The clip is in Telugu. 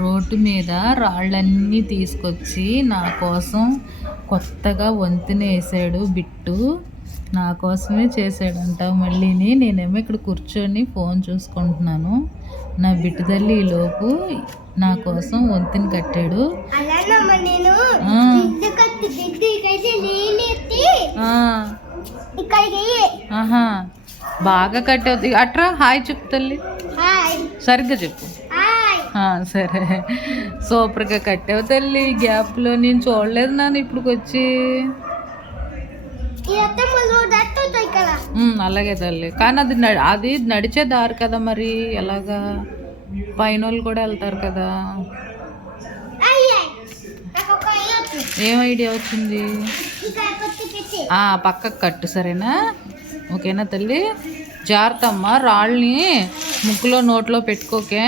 రోడ్డు మీద రాళ్ళన్నీ తీసుకొచ్చి నా కోసం కొత్తగా వంతెన వేసాడు బిట్టు. నా కోసమే చేసాడంట. మళ్ళీని నేనేమో ఇక్కడ కూర్చొని ఫోన్ చూసుకుంటున్నాను. నా బిట్టు తల్లి ఈలోపు నా కోసం వంతెన కట్టాడు. ఆహా, బాగా కట్టావు. అట్రా హాయ్ చెప్పు తల్లి, సరిగ్గా చెప్పు. సరే, సూపర్గా కట్టావు తల్లి. గ్యాప్లో నేను చూడలేదు నాన్న ఇప్పుడుకి వచ్చి. అలాగే తల్లి, కానీ అది నడిచే దారి కదా, మరి ఎలాగా? పైన వాళ్ళు కూడా వెళ్తారు కదా. ఏం ఐడియా వచ్చింది? పక్కకు కట్టు, సరేనా? ఓకేనా తల్లి? జాగ్రత్త అమ్మా, రాళ్ళని ముక్కులో నోట్లో పెట్టుకోకే.